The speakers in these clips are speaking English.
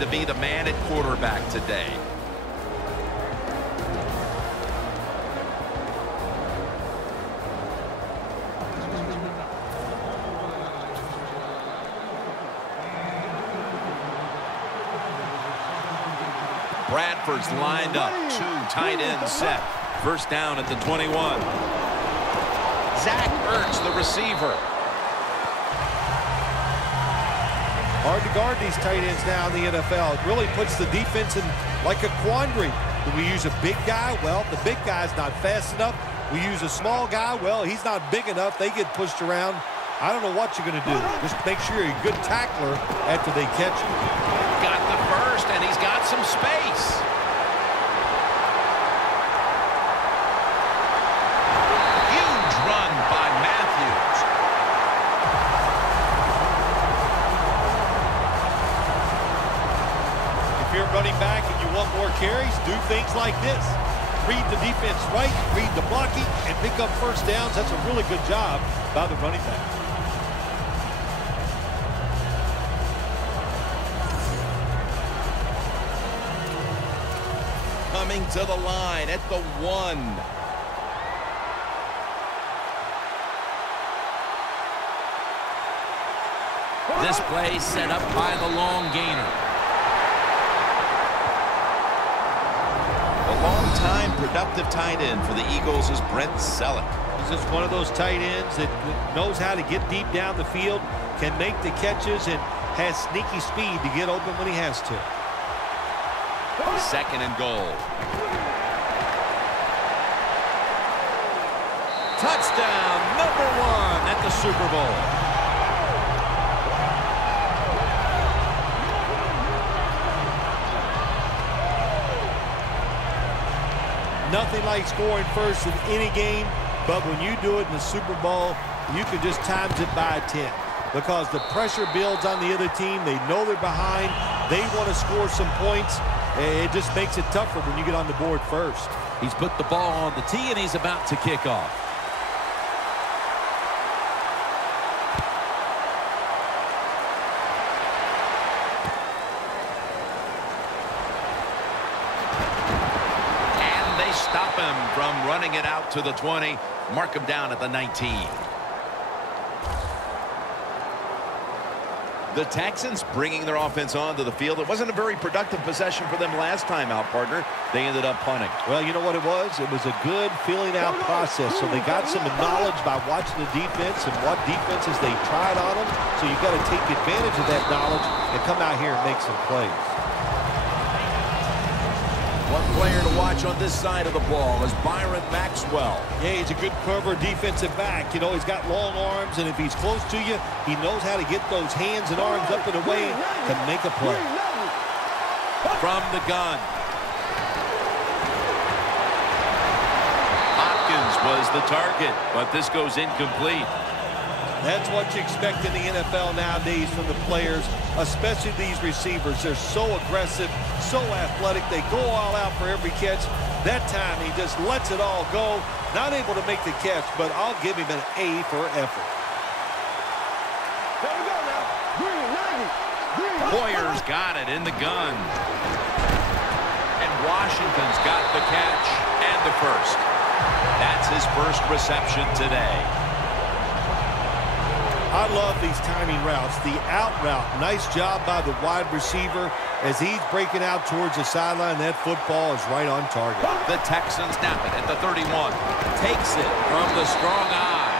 to be the man at quarterback today. Bradford's lined up. 2 tight ends set. First down at the 21. Zach Ertz, the receiver. Hard to guard these tight ends now in the NFL. It really puts the defense in like a quandary. Do we use a big guy? Well, the big guy's not fast enough. We use a small guy. Well, he's not big enough. They get pushed around. I don't know what you're going to do. Just make sure you're a good tackler after they catch you. Got the first, and he's got some space. Huge run by Matthews. If you're running back and you want more carries, do things like this. Read the defense right, read the blocking, and pick up first downs. That's a really good job by the running back. Coming to the line at the 1. This play set up by the long gainer. The long-time productive tight end for the Eagles is Brent Selleck. He's just one of those tight ends that knows how to get deep down the field, can make the catches, and has sneaky speed to get open when he has to. Second and goal. Touchdown, number 1 at the Super Bowl. Nothing like scoring first in any game, but when you do it in the Super Bowl, you can just times it by 10 because the pressure builds on the other team. They know they're behind. They want to score some points. It just makes it tougher when you get on the board first. He's put the ball on the tee, and he's about to kick off. And they stop him from running it out to the 20. Mark him down at the 19. The Texans bringing their offense onto the field. It wasn't a very productive possession for them last time out, partner. They ended up punting. Well, you know what it was? It was a good filling out process. So they got some knowledge by watching the defense and what defenses they tried on them. So you've got to take advantage of that knowledge and come out here and make some plays. One player to watch on this side of the ball is Byron Maxwell. Yeah, he's a good cover defensive back. You know, he's got long arms, and if he's close to you, he knows how to get those hands and arms up and away to make a play. From the gun. Hopkins was the target, but this goes incomplete. That's what you expect in the NFL nowadays from the players, especially these receivers. They're so aggressive, so athletic. They go all out for every catch. That time, he just lets it all go. Not able to make the catch, but I'll give him an A for effort. There we go now. Green, 90. Hoyer's got it in the gun. And Washington's got the catch and the first. That's his first reception today. I love these timing routes. The out route, nice job by the wide receiver as he's breaking out towards the sideline. That football is right on target. The Texans snap it at the 31. Takes it from the strong eye.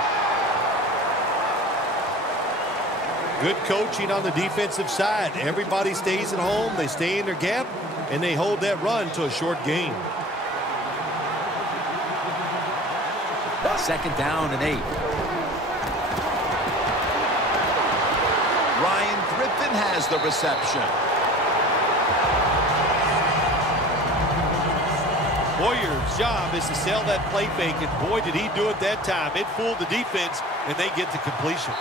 Good coaching on the defensive side. Everybody stays at home. They stay in their gap, and they hold that run to a short gain. Second down and 8. Ryan Griffin has the reception. Hoyer's job is to sell that play fake, and boy, did he do it that time. It fooled the defense, and they get to completion.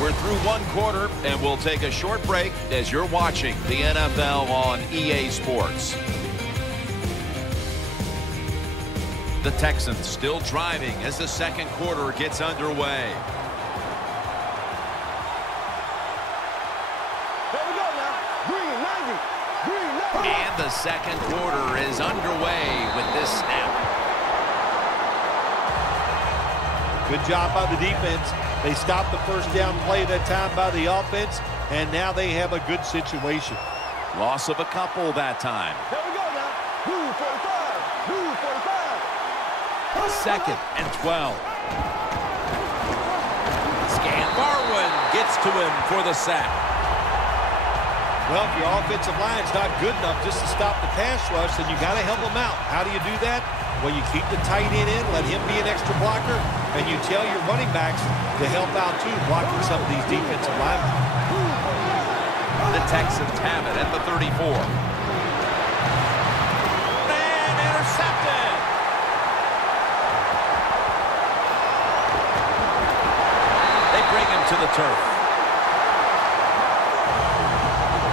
We're through one quarter, and we'll take a short break as you're watching the NFL on EA Sports. The Texans still driving as the second quarter gets underway. And the second quarter is underway with this snap. Good job by the defense. They stopped the first down play that time by the offense, and now they have a good situation. Loss of a couple that time. Here we go now. Move 45. Move 45. Second and 12. Barwin gets to him for the sack. Well, if your offensive line's not good enough just to stop the pass rush, then you got to help them out. How do you do that? Well, you keep the tight end in, let him be an extra blocker, and you tell your running backs to help out too, blocking some of these defensive linemen. The Texans have it at the 34. And intercepted. Bring him to the turf.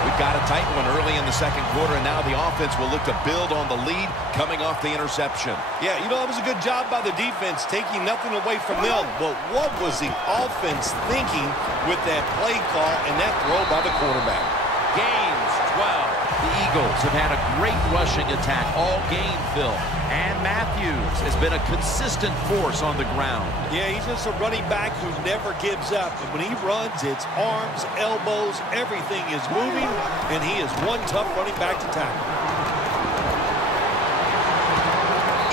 We've got a tight one early in the second quarter, and now the offense will look to build on the lead coming off the interception. Yeah, you know, it was a good job by the defense, taking nothing away from them. But what was the offense thinking with that play call and that throw by the quarterback? Gains 12. The Eagles have had a great rushing attack all game, Phil. And Matthews has been a consistent force on the ground. Yeah, he's just a running back who never gives up. And when he runs, it's arms, elbows, everything is moving, and he is one tough running back to tackle.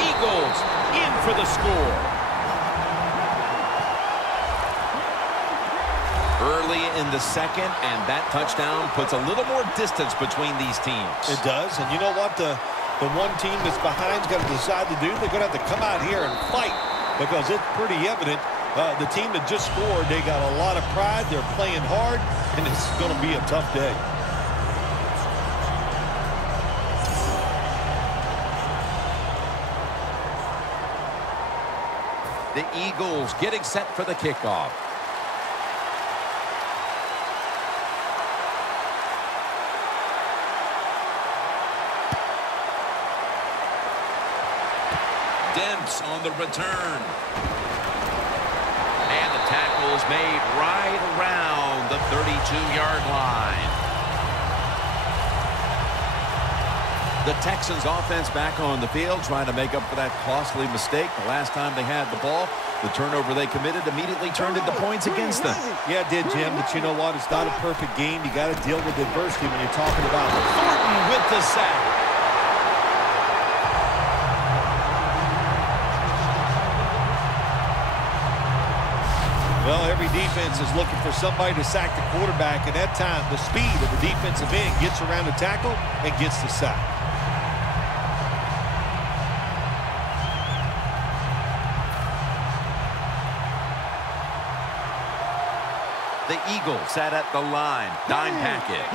Eagles in for the score. Early in the second, and that touchdown puts a little more distance between these teams. It does, and you know what? The one team that's behind's got to decide to do. They're going to have to come out here and fight because it's pretty evident. The team that just scored, they got a lot of pride. They're playing hard, and it's going to be a tough day. The Eagles getting set for the kickoff. Dents on the return. And the tackle is made right around the 32-yard line. The Texans offense back on the field trying to make up for that costly mistake. The last time they had the ball, the turnover they committed immediately turned into points against them. Yeah, it did, Jim, but you know what? It's not a perfect game. You got to deal with adversity when you're talking about it. Thornton with the sack. Well, every defense is looking for somebody to sack the quarterback, and that time the speed of the defensive end gets around the tackle and gets the sack. The Eagles sat at the line. Dime package.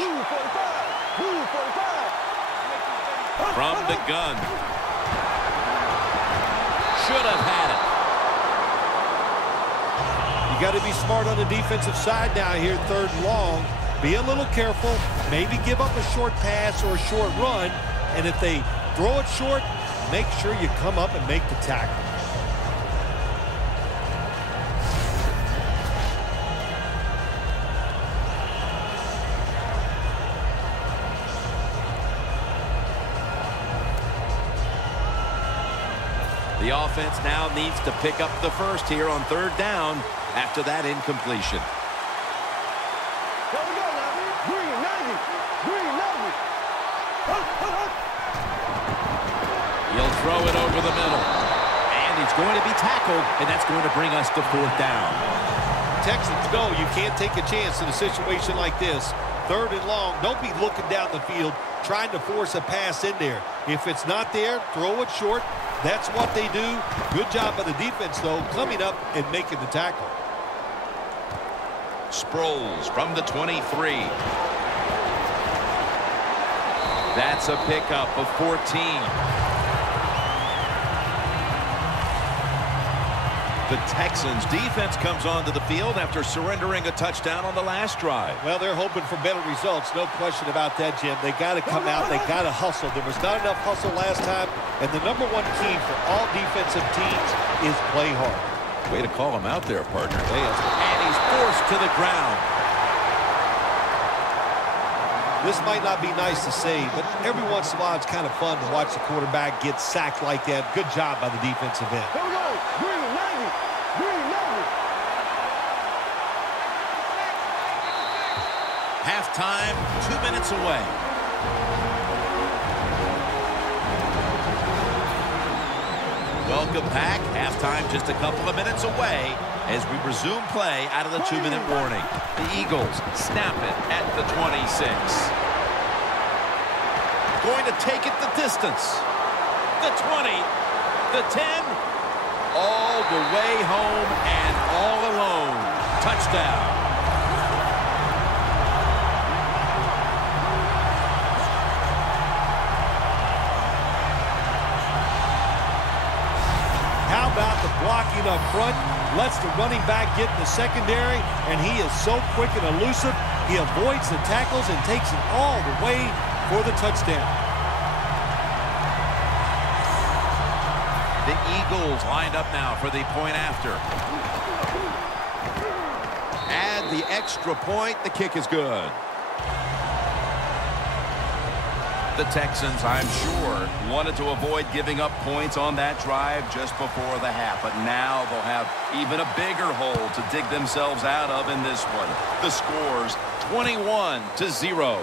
From the gun. Should have had it. You got to be smart on the defensive side now here, third and long. Be a little careful. Maybe give up a short pass or a short run. And if they throw it short, make sure you come up and make the tackle. The offense now needs to pick up the first here on third down after that incompletion. Here we go now. Green 90. Green 90. He'll throw it over the middle. And he's going to be tackled, and that's going to bring us to fourth down. Texans know you can't take a chance in a situation like this. Third and long, don't be looking down the field trying to force a pass in there. If it's not there, throw it short. That's what they do. Good job by the defense, though, coming up and making the tackle. Sproles from the 23. That's a pickup of 14. The Texans defense comes onto the field after surrendering a touchdown on the last drive. Well, they're hoping for better results. No question about that, Jim. They got to come out. They got to hustle. There was not enough hustle last time. And the number one key for all defensive teams is play hard. Way to call him out there, partner. And he's forced to the ground. This might not be nice to say, but every once in a while it's kind of fun to watch the quarterback get sacked like that. Good job by the defensive end. Here we go. Green 90. Green 90. Halftime, 2 minutes away. Welcome back. Halftime just a couple of minutes away as we resume play out of the 2-minute warning. The Eagles snap it at the 26. Going to take it the distance. The 20. The 10. All the way home and all alone. Touchdown. How about the blocking up front? Lets the running back get in the secondary, and he is so quick and elusive. He avoids the tackles and takes it all the way for the touchdown. The Eagles lined up now for the point after. Add the extra point. The kick is good. The Texans, I'm sure, wanted to avoid giving up points on that drive just before the half. But now they'll have even a bigger hole to dig themselves out of in this one. The score's 21-0.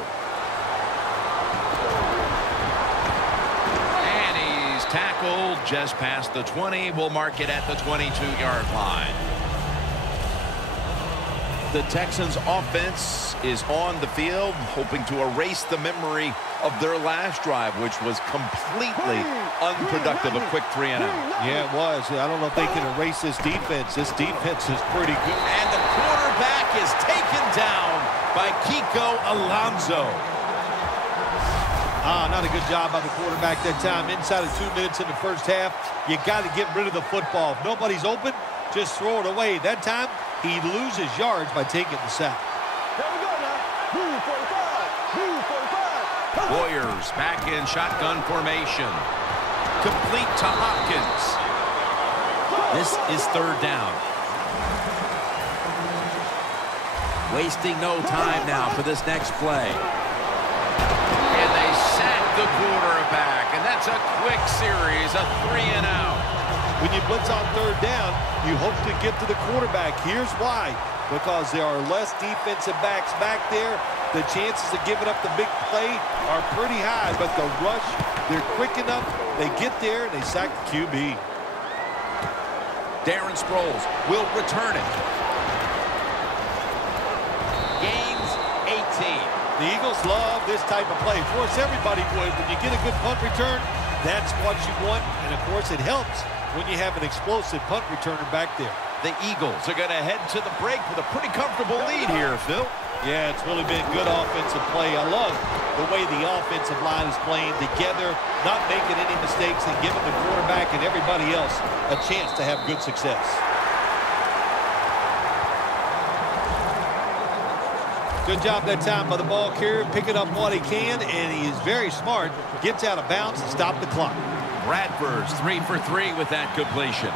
And he's tackled just past the 20. We'll mark it at the 22-yard line. The Texans offense is on the field, hoping to erase the memory of their last drive, which was completely unproductive. A quick 3 and out. Yeah, it was. I don't know if they can erase this defense. This defense is pretty good. And the quarterback is taken down by Kiko Alonso. Not a good job by the quarterback that time. Inside of 2 minutes in the first half, you got to get rid of the football. If nobody's open, just throw it away. That time, he loses yards by taking the sack. Here we go now. Blue 45. Blue 45. Warriors back in shotgun formation. Complete to Hopkins. This is 3rd down. Wasting no time now for this next play. And they sack the quarterback. And that's a quick series, a 3 and out. When you blitz on 3rd down, you hope to get to the quarterback. Here's why. Because there are less defensive backs back there. The chances of giving up the big play are pretty high. But the rush, they're quick enough. They get there, and they sack the QB. Darren Sproles will return it. Gains 18. The Eagles love this type of play. Of course, everybody would. When you get a good punt return, that's what you want. And, of course, it helps when you have an explosive punt returner back there. The Eagles are going to head to the break with a pretty comfortable lead here, Phil. Yeah, it's really been good offensive play. I love the way the offensive line is playing together, not making any mistakes, and giving the quarterback and everybody else a chance to have good success. Good job that time by the ball carrier, picking up what he can, and he is very smart. Gets out of bounds and stop the clock. Bradford's 3 for 3 with that completion.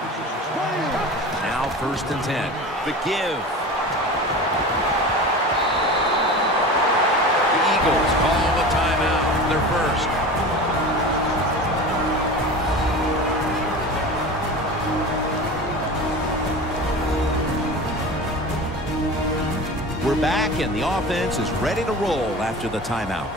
Now 1st and 10. The give. The Eagles call a timeout. Their first. We're back, and the offense is ready to roll after the timeout.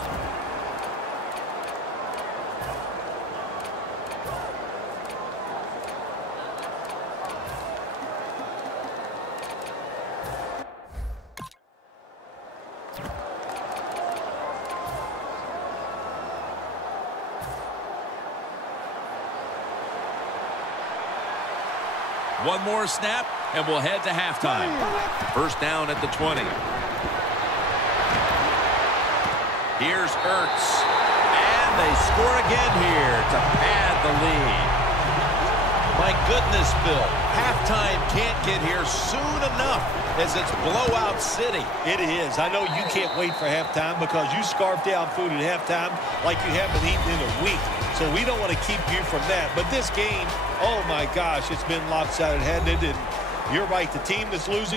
One more snap, and we'll head to halftime. 1st down at the 20. Here's Ertz. And they score again here to pad the lead. My goodness, Bill. Halftime can't get here soon enough as it's blowout city. It is. I know you can't wait for halftime because you scarf down food at halftime like you haven't eaten in a week. So we don't want to keep you from that. But this game, oh my gosh, it's been lopsided, hasn't it? And you're right, the team that's losing